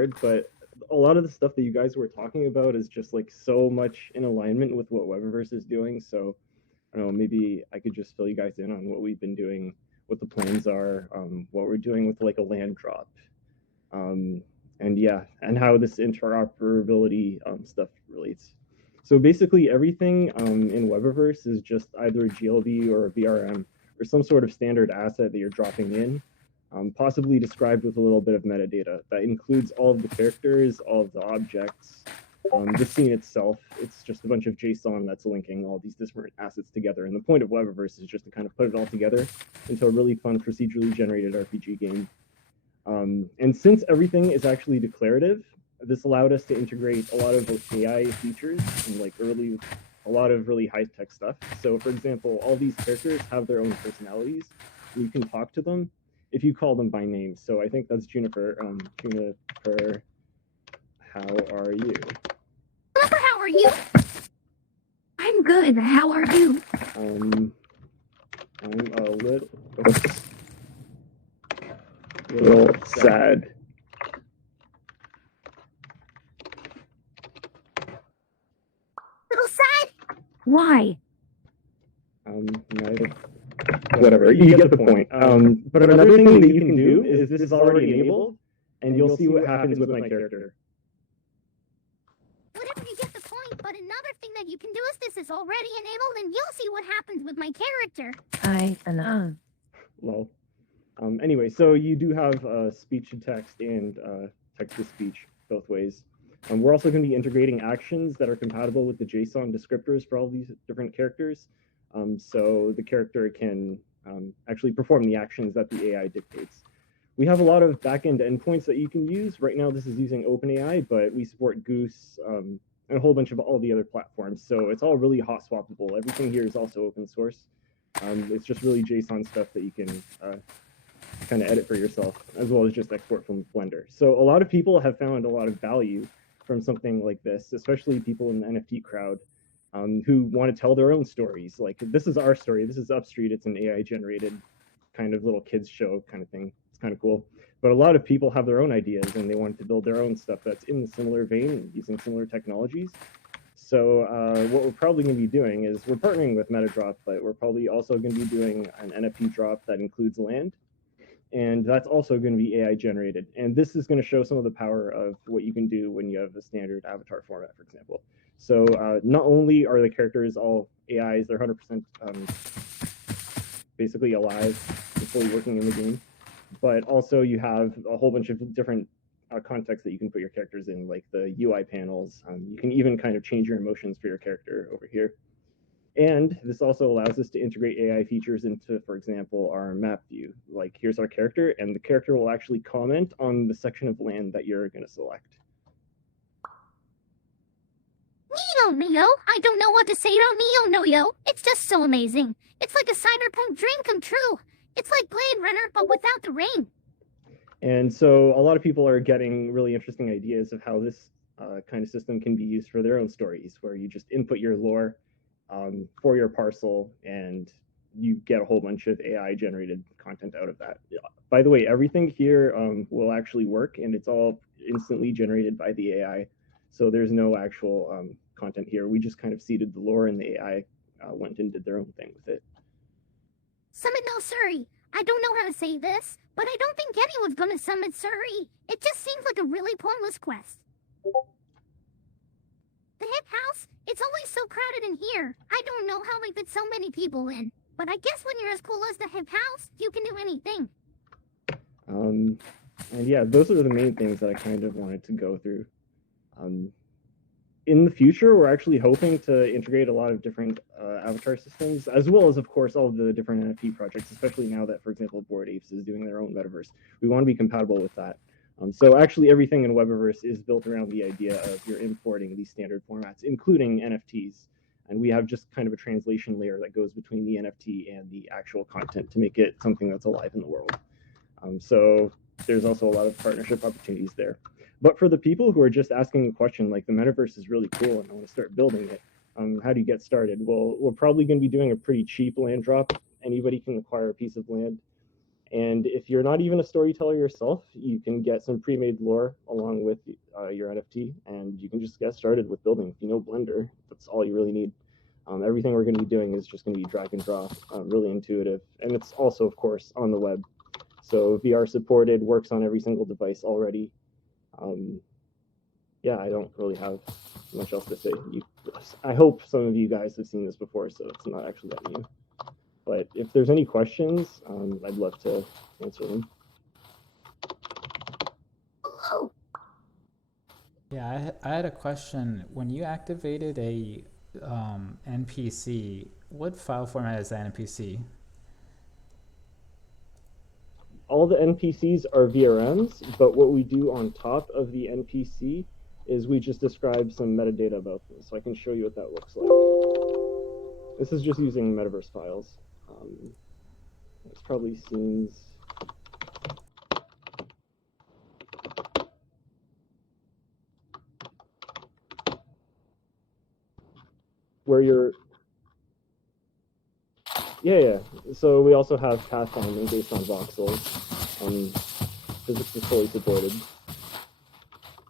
shared, but a lot of the stuff that you guys were talking about is just like so much in alignment with what Webaverse is doing. So I don't know, maybe I could just fill you guys in on what we've been doing, what the plans are, what we're doing with like a land drop. And yeah, and how this interoperability stuff relates. So basically everything in Webaverse is just either a GLB or a VRM or some sort of standard asset that you're dropping in, possibly described with a little bit of metadata. That includes all of the characters, all of the objects, the scene itself. It's just a bunch of JSON that's linking all these different assets together. And the point of Webaverse is just to kind of put it all together into a really fun procedurally generated RPG game. And since everything is actually declarative, this allowed us to integrate a lot of AI features and like a lot of really high-tech stuff. So for example, all these characters have their own personalities. You can talk to them if you call them by name. So I think that's Juniper. Juniper, how are you? Juniper, how are you? I'm good. How are you? I'm a little sad. Little sad? Why? Whatever, you get the point. But another thing that you can do is this is already enabled, and you'll see what happens with my character. Whatever, you get the point, but another thing that you can do is this is already enabled, and you'll see what happens with my character. Lol. Anyway, so you do have speech to text and text to speech both ways. We're also going to be integrating actions that are compatible with the JSON descriptors for all these different characters. So the character can actually perform the actions that the AI dictates. We have a lot of backend endpoints that you can use. Right now, this is using OpenAI, but we support Goose and a whole bunch of all the other platforms. So it's all really hot swappable. Everything here is also open source. It's just really JSON stuff that you can kind of edit for yourself, as well as just export from Blender. So a lot of people have found a lot of value from something like this, especially people in the NFT crowd who want to tell their own stories. Like, this is our story. This is Upstreet. It's an AI-generated kind of little kids show kind of thing. It's kind of cool. But a lot of people have their own ideas, and they want to build their own stuff that's in a similar vein, using similar technologies. So what we're probably going to be doing is we're partnering with MetaDrop, but we're probably also going to be doing an NFT drop that includes land. And that's also going to be AI generated. And this is going to show some of the power of what you can do when you have a standard avatar format, for example. So not only are the characters all AIs, they're 100% basically alive and fully working in the game, but also you have a whole bunch of different contexts that you can put your characters in, like the UI panels. You can even kind of change your emotions for your character over here. And this also allows us to integrate AI features into, for example, our map view. Like, here's our character, and the character will actually comment on the section of land that you're going to select. Neo, I don't know what to say to Neo. It's just so amazing. It's like a cyberpunk dream come true. It's like Blade Runner, but without the rain. And so a lot of people are getting really interesting ideas of how this kind of system can be used for their own stories, where you just input your lore for your parcel, and you get a whole bunch of AI-generated content out of that. By the way, everything here will actually work, and it's all instantly generated by the AI. So there's no actual content here. We just kind of seeded the lore, and the AI went and did their own thing with it. Summit no Surrey. I don't know how to say this, but I don't think anyone's gonna summit Surrey. It just seems like a really pointless quest. The hip house? It's always so crowded in here. I don't know how they fit so many people in. But I guess when you're as cool as the hip house, you can do anything. And yeah, those are the main things that I kind of wanted to go through. In the future, we're actually hoping to integrate a lot of different avatar systems, as well as, of course, all of the different NFT projects, especially now that, for example, Bored Apes is doing their own metaverse. We want to be compatible with that. So actually everything in Webaverse is built around the idea of you're importing these standard formats, including NFTs. And we have just kind of a translation layer that goes between the NFT and the actual content to make it something that's alive in the world. So there's also a lot of partnership opportunities there. But for the people who are just asking a question, like, the metaverse is really cool and I want to start building it, how do you get started? Well, we're probably going to be doing a pretty cheap land drop. Anybody can acquire a piece of land. And if you're not even a storyteller yourself, you can get some pre-made lore along with your NFT, and you can just get started with building. If you know Blender, that's all you really need. Everything we're going to be doing is just going to be drag and drop, really intuitive. And it's also, of course, on the web. So VR supported, works on every single device already. Yeah, I don't really have much else to say. I hope some of you guys have seen this before, so it's not actually that new. But if there's any questions, I'd love to answer them. Yeah, I had a question. When you activated a NPC, what file format is that NPC? All the NPCs are VRMs, but what we do on top of the NPC is we just describe some metadata about them. So I can show you what that looks like. This is just using Metaverse files. It's probably scenes. Where you're, yeah. So we also have pathfinding based on voxels. Physics is fully supported.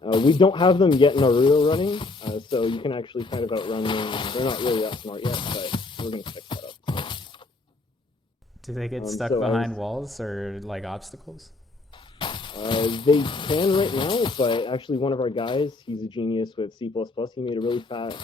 We don't have them yet in Naruto running, so you can actually kind of outrun them. They're not really that smart yet, but we're going to fix that up. Do they get stuck behind walls or like obstacles? They can right now, but actually one of our guys, he's a genius with C++. He made a really fast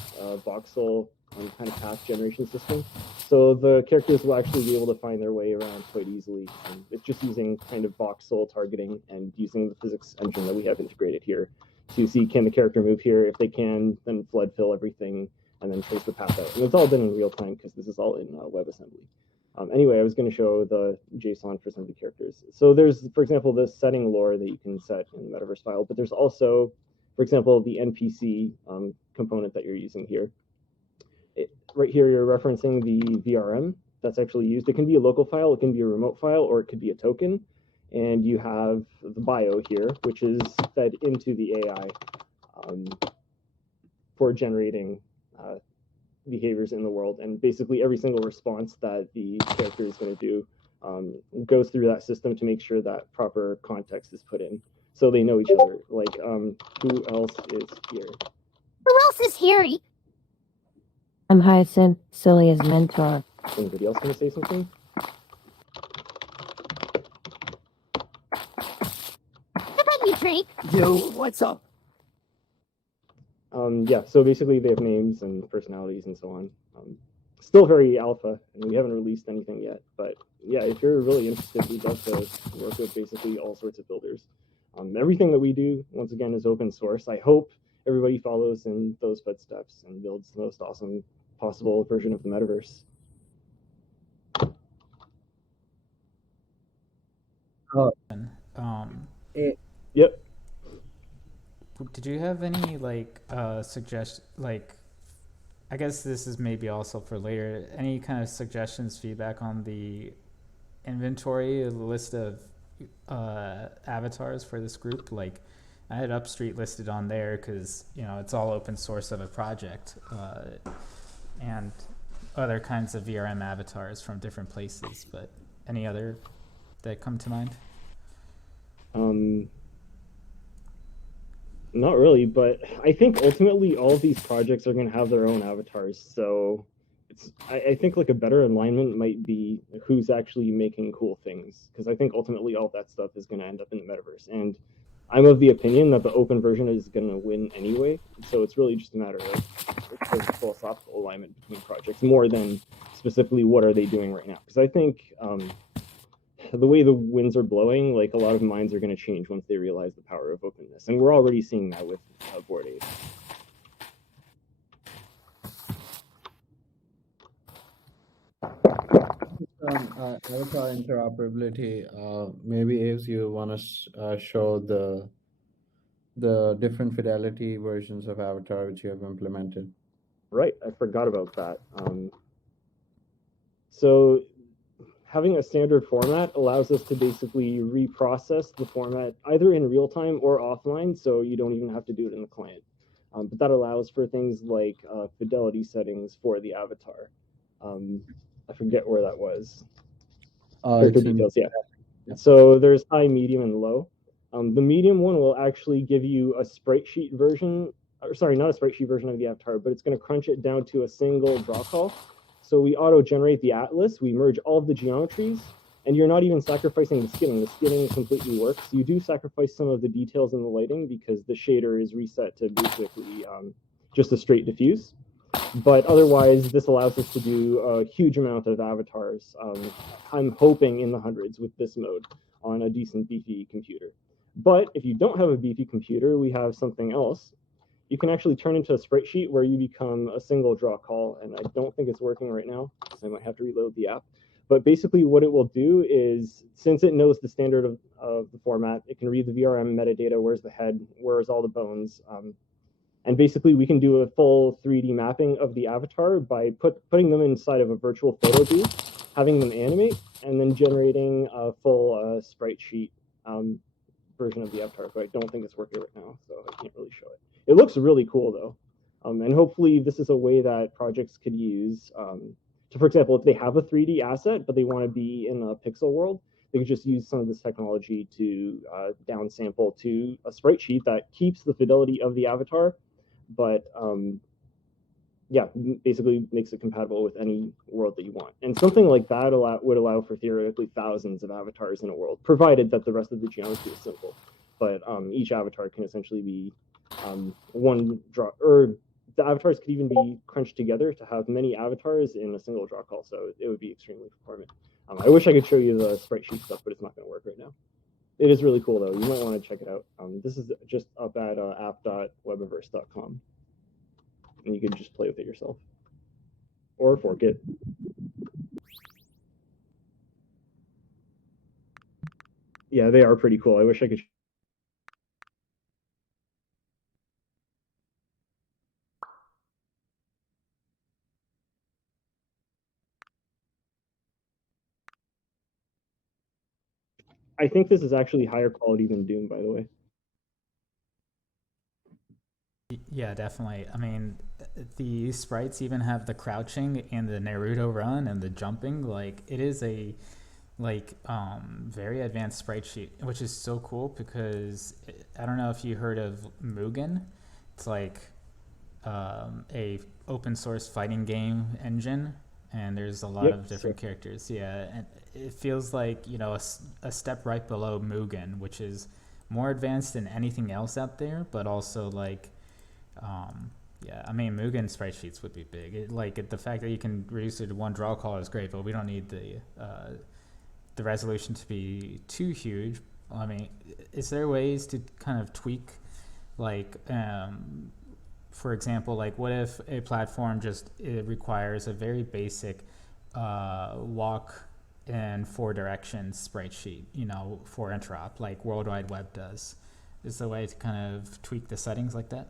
voxel kind of path generation system. So the characters will actually be able to find their way around quite easily. It's just using kind of voxel targeting and using the physics engine that we have integrated here to see, can the character move here? If they can, then flood fill everything and then trace the path out. And it's all done in real time because this is all in WebAssembly. Anyway, I was going to show the JSON for some of the characters. So there's, for example, this setting lore that you can set in the Metaverse file, but there's also, for example, the NPC component that you're using here. Right here, you're referencing the VRM that's actually used. It can be a local file, it can be a remote file, or it could be a token. And you have the bio here, which is fed into the AI for generating behaviors in the world, and basically every single response that the character is going to do goes through that system to make sure that proper context is put in, so they know each other. Like, who else is here? Who else is here? I'm Hyacinth, Celia's mentor. Anybody else going to say something? How about you, Drake? Yo, what's up? Yeah, so basically they have names and personalities and so on. Still very alpha, and we haven't released anything yet. But yeah, if you're really interested, we'd love to work with basically all sorts of builders. Everything that we do, once again, is open source. I hope everybody follows in those footsteps and builds the most awesome possible version of the metaverse. Yep. Did you have any like I guess this is maybe also for later, any kind of suggestions, feedback on the inventory, a list of avatars for this group? Like, I had Upstreet listed on there because, you know, it's all open source of a project, and other kinds of VRM avatars from different places, but any other that come to mind? Not really, but I think ultimately all of these projects are going to have their own avatars. So I think like a better alignment might be who's actually making cool things, because I think ultimately all that stuff is going to end up in the metaverse. And I'm of the opinion that the open version is going to win anyway. So it's really just a matter of philosophical alignment between projects more than specifically what are they doing right now. Because I think the way the winds are blowing, like a lot of minds are going to change once they realize the power of openness, and we're already seeing that with Bored Ape. Avatar interoperability. Maybe Aves, you want to show the different fidelity versions of Avatar which you have implemented. Right, I forgot about that. So having a standard format allows us to basically reprocess the format either in real time or offline, so you don't even have to do it in the client. But that allows for things like fidelity settings for the avatar. I forget where that was. Character details, yeah. So there's high, medium, and low. The medium one will actually give you a sprite sheet version, or sorry, not a sprite sheet version of the avatar, but it's going to crunch it down to a single draw call. So we auto-generate the atlas, we merge all of the geometries, and you're not even sacrificing the skinning. The skinning completely works. You do sacrifice some of the details in the lighting because the shader is reset to basically just a straight diffuse. But otherwise, this allows us to do a huge amount of avatars. I'm hoping in the hundreds with this mode on a decent beefy computer. But if you don't have a beefy computer, we have something else. You can actually turn into a sprite sheet where you become a single draw call, and I don't think it's working right now, so I might have to reload the app. But basically what it will do is, since it knows the standard of the format, it can read the VRM metadata, where's the head, where's all the bones, and basically we can do a full 3D mapping of the avatar by putting them inside of a virtual photo booth, having them animate, and then generating a full sprite sheet version of the avatar. But I don't think it's working right now, so I can't really show it. It looks really cool though. And hopefully this is a way that projects could use to, for example, if they have a 3D asset, but they want to be in a pixel world, they could just use some of this technology to downsample to a sprite sheet that keeps the fidelity of the avatar, but yeah, basically makes it compatible with any world that you want. And something like that would allow for theoretically thousands of avatars in a world, provided that the rest of the geometry is simple. But each avatar can essentially be one draw, or the avatars could even be crunched together to have many avatars in a single draw call. So it would be extremely performant. I wish I could show you the sprite sheet stuff, but it's not going to work right now. It is really cool though. You might want to check it out. This is just up at app.webaverse.com. And you can just play with it yourself or fork it. Yeah, they are pretty cool. I wish I could. I think this is actually higher quality than Doom, by the way. Yeah, definitely. I mean, the sprites even have the crouching and the Naruto run and the jumping. Like, it is a very advanced sprite sheet, which is so cool because I don't know if you heard of Mugen. It's like a open source fighting game engine, and there's a lot of different characters. Yeah, and it feels like, you know, a step right below Mugen, which is more advanced than anything else out there, but also like yeah, I mean, Mugen sprite sheets would be big. The fact that you can reduce it to one draw call is great, but we don't need the resolution to be too huge. I mean, is there ways to kind of tweak, like, for example, like what if a platform it requires a very basic walk in 4 directions sprite sheet, you know, for interop, like World Wide Web does? Is there a way to kind of tweak the settings like that?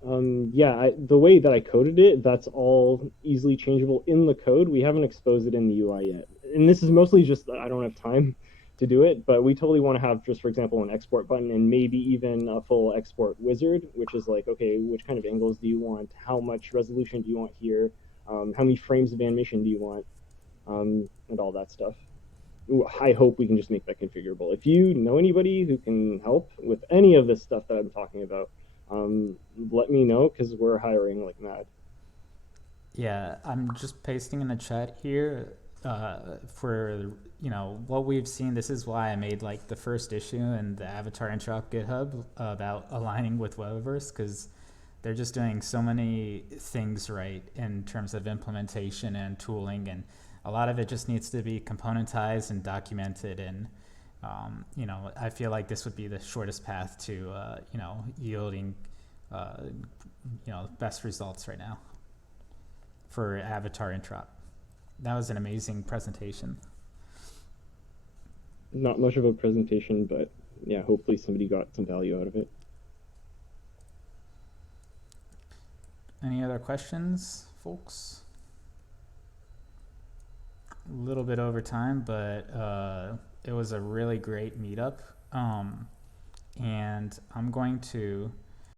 Yeah, the way that I coded it, that's all easily changeable in the code. We haven't exposed it in the UI yet. And this is mostly just that I don't have time to do it, but we totally want to have just, for example, an export button and maybe even a full export wizard, which is like, okay, which kind of angles do you want? How much resolution do you want here? How many frames of animation do you want? And all that stuff. I hope we can just make that configurable. If you know anybody who can help with any of this stuff that I'm talking about, let me know because we're hiring like mad. Yeah, I'm just pasting in the chat here for, you know, what we've seen. This is why I made like the first issue in the Avatar Interop GitHub about aligning with Webaverse, because they're just doing so many things right in terms of implementation and tooling, and a lot of it just needs to be componentized and documented. And you know, I feel like this would be the shortest path to you know, yielding you know, best results right now for Avatar Interop. That was an amazing presentation. Not much of a presentation, but yeah, hopefully somebody got some value out of it. Any other questions, folks? A little bit over time, but it was a really great meetup. And I'm going to